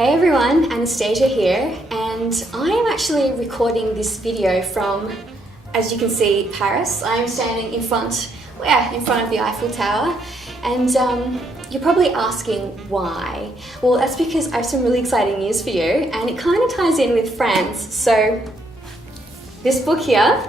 Hey everyone, Anastasia here, and I am actually recording this video from, as you can see, Paris. I am standing in front of the Eiffel Tower, and you're probably asking why. Well, that's because I have some really exciting news for you, and it kind of ties in with France. So, this book here,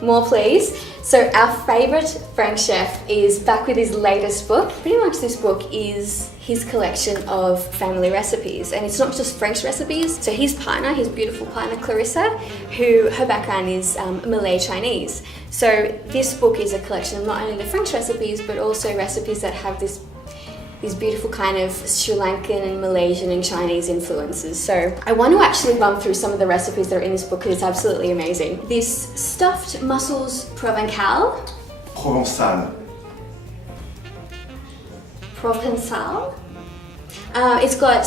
more please. So our favourite French chef is back with his latest book. Pretty much this book is his collection of family recipes, and it's not just French recipes. So his partner, his beautiful partner Clarissa, her background is Malay Chinese. So this book is a collection of not only the French recipes but also recipes that have these beautiful kind of Sri Lankan and Malaysian and Chinese influences. So I want to actually run through some of the recipes that are in this book because it's absolutely amazing. This stuffed mussels provençal. Provençal. It's got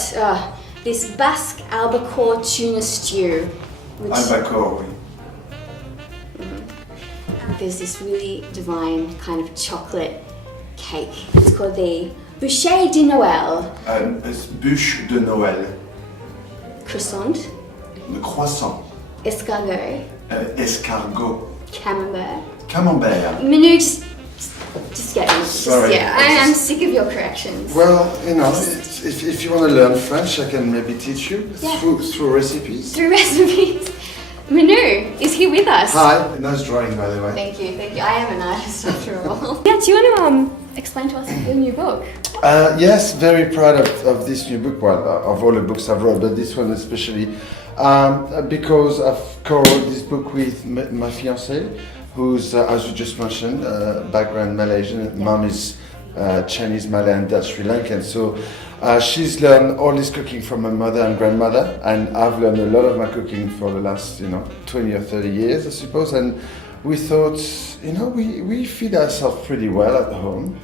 this Basque albacore tuna stew. Albacore, oui. There's this really divine kind of chocolate cake. It's called the Bûcher de Noël. Bûche de Noël. Croissant. Le croissant. Escargot. Escargot. Camembert. Camembert. Manu, just get me. Sorry. Yeah, I'm sick of your corrections. Well, you know, if you want to learn French, I can maybe teach you through recipes. Through recipes. Manu is here with us. Hi, nice drawing by the way. Thank you. I am an artist after all. Yeah, do you want to explain to us your new book? Yes, very proud of this new book, well, of all the books I've wrote, but this one especially, because I've co-wrote this book with my fiancée, who's, as you just mentioned, background Malaysian, mom is Chinese, Malay and Sri Lankan, so she's learned all this cooking from her mother and grandmother, and I've learned a lot of my cooking for the last, 20 or 30 years, I suppose, and we thought, we feed ourselves pretty well at home,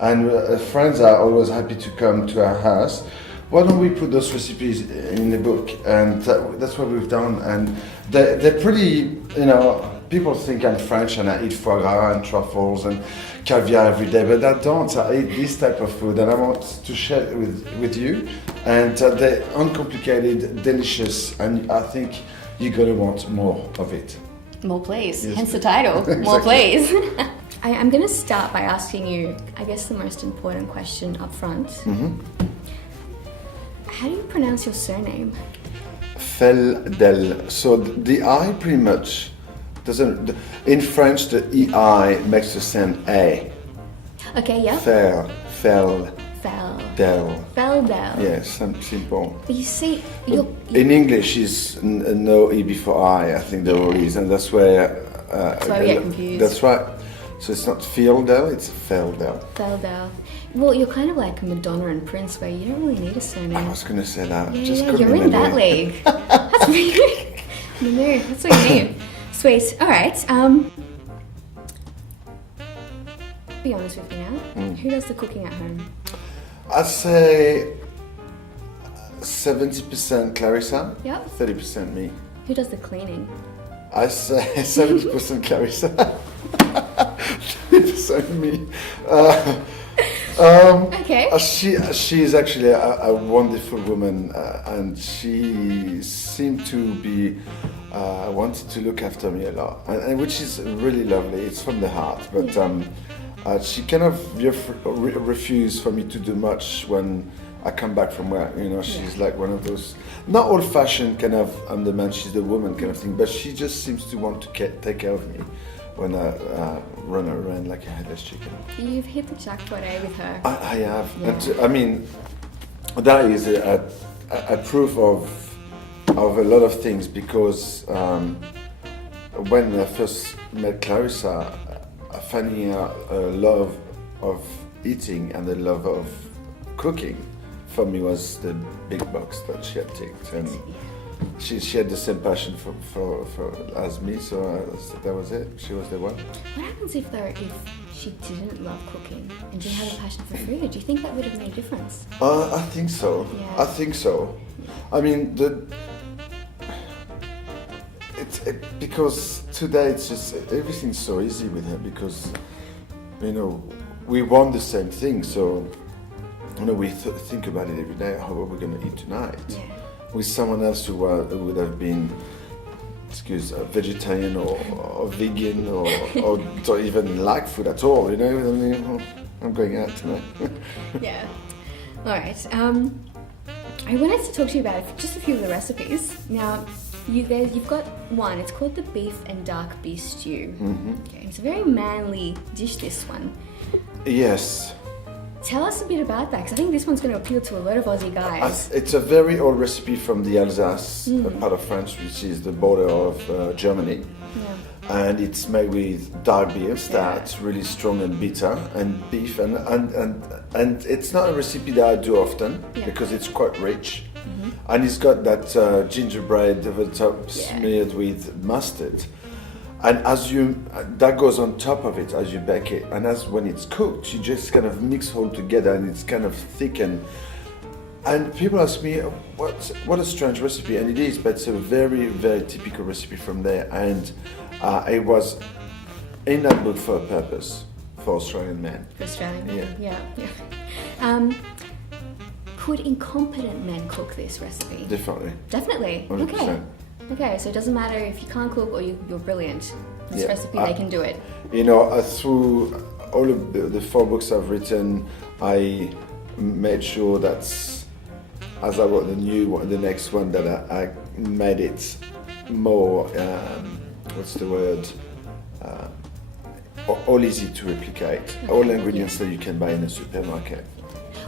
and friends are always happy to come to our house. Why don't we put those recipes in the book? And that's what we've done, and they're pretty, people think I'm French and I eat foie gras and truffles and caviar every day, but I don't. I eat this type of food and I want to share it with you. And they're uncomplicated, delicious, and I think you're going to want more of it. More please, yes, hence the title, exactly. More please. I'm going to start by asking you, I guess the most important question up front. Mm-hmm. How do you pronounce your surname? Feildel. So the I pretty much doesn't, in French the EI makes the same A. Okay, yeah. Feildel. Yes, simple. But you see, in English is no E before I think there all is, and that's where we get confused. That's right. So it's not Feildel, it's Feildel. Feildel. Well, you're kind of like Madonna and Prince, where you don't really need a surname. I was going to say that. Yeah, you're in that league. That's really no, that's what you need. Sweet. All right. Be honest with me now. Who does the cooking at home? I'd say 70% Clarissa. Yep. 30% me. Who does the cleaning? I say 70% Clarissa. 30% me. Okay. She is actually a wonderful woman, and she seemed to be wanted to look after me a lot, and which is really lovely. It's from the heart, but she kind of refused for me to do much when I come back from work. She's like one of those not old-fashioned kind of I'm the man, she's the woman kind of thing, but she just seems to want to take care of me when I run around like a headless chicken. You've hit the jackpot, with her. I have. Yeah. And that is a proof of a lot of things, because when I first met Clarissa, finding out a love of eating and a love of cooking for me was the big box that she had ticked, and she had the same passion for as me, so that was it. She was the one. What happens if she didn't love cooking and didn't have a passion for food? Do you think that would have made a difference? I think so. Yeah. I think so. I mean, because today it's just everything's so easy with her, because we want the same thing, so we think about it every day. How are we going to eat tonight? Yeah. With someone else who would have been, vegetarian or vegan or don't even like food at all. I mean, I'm going out tonight. Yeah. All right. I wanted to talk to you about just a few of the recipes. Now, you've got one. It's called the beef and dark beef stew. Mm-hmm. Okay, it's a very manly dish, this one. Yes. Tell us a bit about that, because I think this one's going to appeal to a lot of Aussie guys. It's a very old recipe from the Alsace, a part of France, which is the border of Germany. Yeah. And it's made with dark beef that's really strong and bitter, and beef, and it's not a recipe that I do often because it's quite rich. Mm-hmm. And it's got that gingerbread over the top smeared with mustard. And that goes on top of it as you bake it. And when it's cooked, you just kind of mix all together, and it's kind of thick. And people ask me, what a strange recipe. And it is, but it's a very, very typical recipe from there. And it was in that book for a purpose, for Australian men. For Australian men, yeah. Could incompetent men cook this recipe? Definitely. Definitely? 100%. Okay, so it doesn't matter if you can't cook or you're brilliant. This recipe, they can do it. Through all of the 4 books I've written, I made sure that as I wrote the next one, that I made it more, all easy to replicate. Okay. All ingredients that you can buy in a supermarket.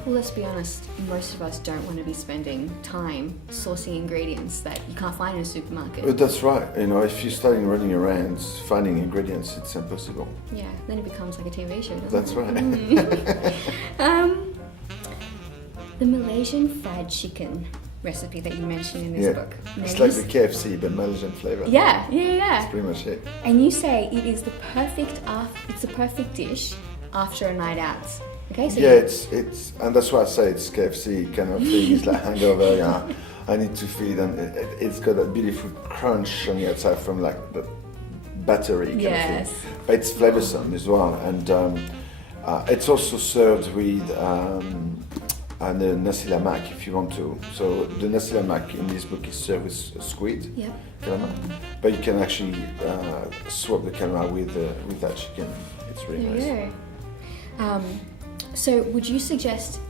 Well, let's be honest, most of us don't want to be spending time sourcing ingredients that you can't find in a supermarket. That's right. If you're starting running around finding ingredients, it's impossible. Yeah, then it becomes like a TV show, doesn't That's it? Right. The Malaysian fried chicken recipe that you mentioned in this book. It's like the KFC, but Malaysian flavour. Yeah. That's pretty much it. And you say it is the perfect dish after a night out. Okay, so it's and that's why I say it's KFC kind of thing. It's like hangover. Yeah, I need to feed, and it's got that beautiful crunch on the outside from like the battery kind of thing. But it's flavoursome as well, and it's also served with the nasi lemak if you want to. So the nasi lemak in this book is served with squid calamar, but you can actually swap the calamar with that chicken. It's really nice. So would you suggest,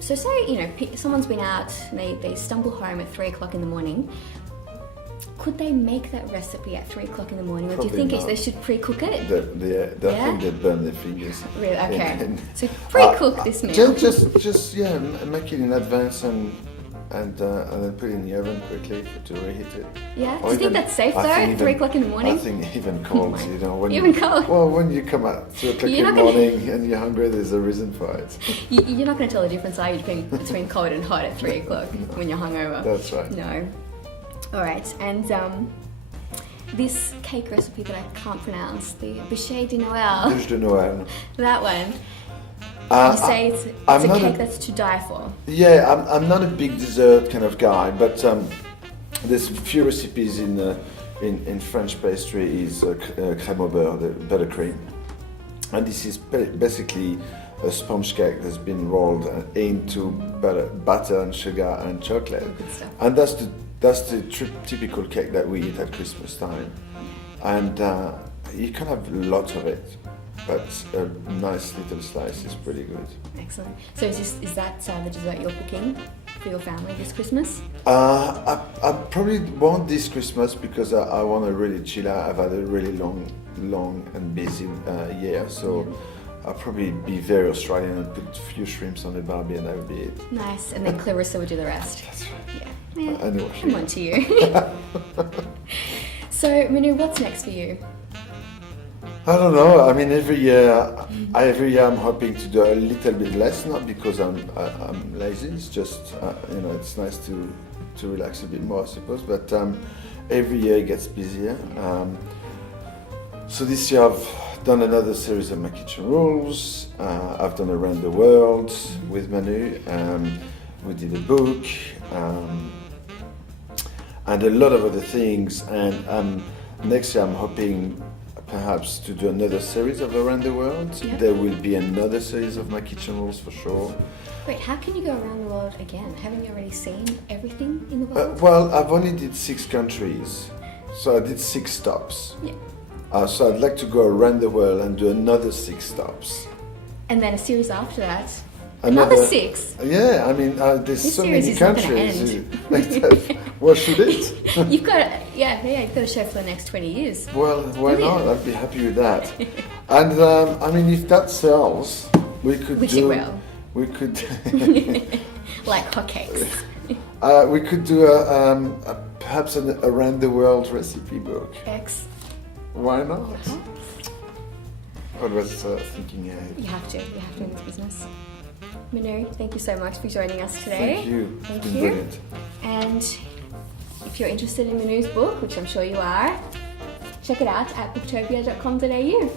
say, someone's been out and they stumble home at 3 o'clock in the morning, could they make that recipe at 3 o'clock in the morning? Or do you think they should pre-cook it? I think they'd burn their fingers. Really? Okay. So pre-cook this meal. Just make it in advance and then put it in the oven quickly to reheat it. Yeah? Do you think that's safe though, at 3 o'clock in the morning? I think even cold, Even cold? Well, when you come out 2 o'clock in the morning and you're hungry, there's a reason for it. You're not going to tell the difference, are you, between cold and hot at 3 o'clock when you're hungover? That's right. No. All right, and this cake recipe that I can't pronounce, the bûche de Noël. Bûche de Noël. That one. You say it's a cake that's to die for. Yeah, I'm not a big dessert kind of guy, but there's a few recipes in French pastry is crème au beurre, the buttercream, and this is basically a sponge cake that's been rolled into butter and sugar and chocolate, and that's the typical cake that we eat at Christmas time, and you can have lots of it. But a nice little slice is pretty good. Excellent. So is that the dessert you're cooking for your family this Christmas? I probably won't this Christmas because I want to really chill out. I've had a really long and busy year, so I'll probably be very Australian and put a few shrimps on the barbie, and that would be it. Nice. And then Clarissa would do the rest. That's right. Yeah. I know. Come on to you. So, Manu, what's next for you? I don't know. I mean, every year I'm hoping to do a little bit less, not because I'm lazy. It's just it's nice to relax a bit more, I suppose. But every year it gets busier. So this year I've done another series of My Kitchen Rules. I've done Around the World with Manu. We did a book and a lot of other things. And next year I'm hoping perhaps to do another series of Around the World. Yep. There will be another series of my kitchen rules for sure. Wait, how can you go around the world again? Haven't you already seen everything in the world? Well, I've only did 6 countries, so I did 6 stops. Yeah. So I'd like to go around the world and do another 6 stops. And then a series after that. Another 6? Yeah, I mean, there's This so series many is not gonna countries. What should it? You've got you've got a show for the next 20 years. Well, why Brilliant. not? I'd be happy with that. And I mean, if that sells, we could Which do. it will. We could. Like hotcakes. We could do perhaps an around the world recipe book. X. Why not? I was thinking ahead. You have to in this business. Manu, thank you so much for joining us today. Thank you. Thank It's been you. brilliant. And if you're interested in Manu's book, which I'm sure you are, check it out at booktopia.com.au.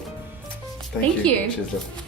Thank you. Cheers, love.